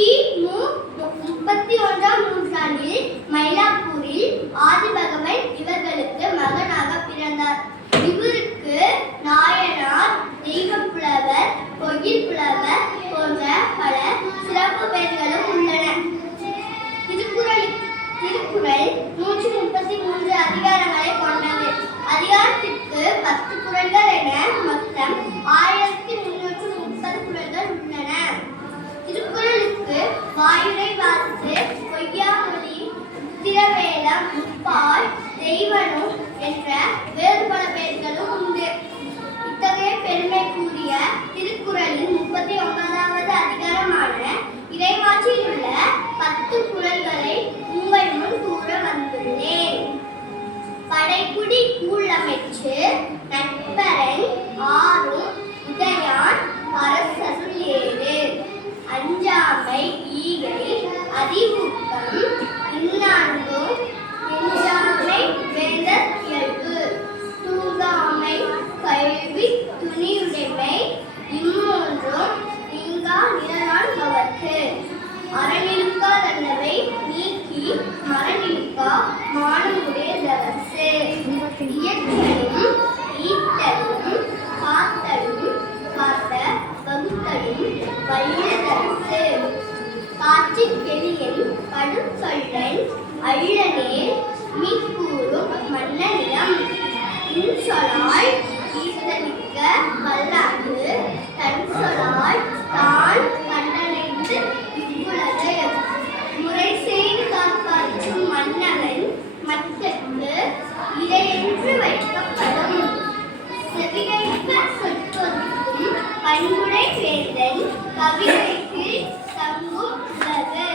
கிமு 31ஆம் நூற்றாண்டில் மயிலாப்பூரில் ஆதிபகவன் இவர்களுக்கு மகனாக பிறந்தார். இவருக்கு நாயனார், தெய்வப்புலவர், பொய்யில் புலவர் போன்ற பல சிறப்பு பெயர்களும் உள்ளன. திருக்குறள் 133 அதிகாரங்களை கொண்டது. அதிகாரத்திற்கு 10 குறள்கள் என மொத்தம் 1330 குறள்கள் உள்ளன. திருக்குறளுக்கு வாயுரை வாழ்த்து, பொய்யாமொழி, திரவேலம், முப்பால், தெய்வனும் என்ற வேறு பல பெயர்களும் உண்டு. இத்தகைய பெருமை கூறிய திருக்குறளின் 39வது அதிகாரமான இறைவாட்சியில் உள்ள 10 குறள்களை உங்கள் முன் கூற வந்துள்ளேன். படைக்குடி கூழமைச்சு நட்பரன் ஆறும் உடையான் அரசருள் ஏறு. அஞ்சாமை ஈகை அறிவுக்கம் இந்நான்கும் எஞ்சாமை வேந்தர் இயல்பு. தூங்காமை கல்வி துணியுடைமை இம்மூன்றும் நீங்கா நிழலான் கவர்க்கு. அறநிலுக்கா தன்னவை நீக்கி மரநிலுக்கா மானமுடைய தரசு. இயற்றலும் ஈட்டலும் காத்தலும் காத்த வகுத்தலும் வலிய தரசு. காற்றின் கெளியன் கடும் சொல்லன் அள்ளனேல் மீக்கூறும் மன்னனிடம். இன்சொலாய் ஈர்த்தலிக்க வல்லாது தன்சொலாய் தான் கண்டனைத்து இவ்வுலகு. முறை செய்து காப்பாற்றும் மன்னவன் மற்றற்கு இடையென்று வைக்கப்படும். செவிகைக்க சொற்பொருக்கும் பண்புடை வேந்தன் கவிதைக்கு தங்கும் உலகு.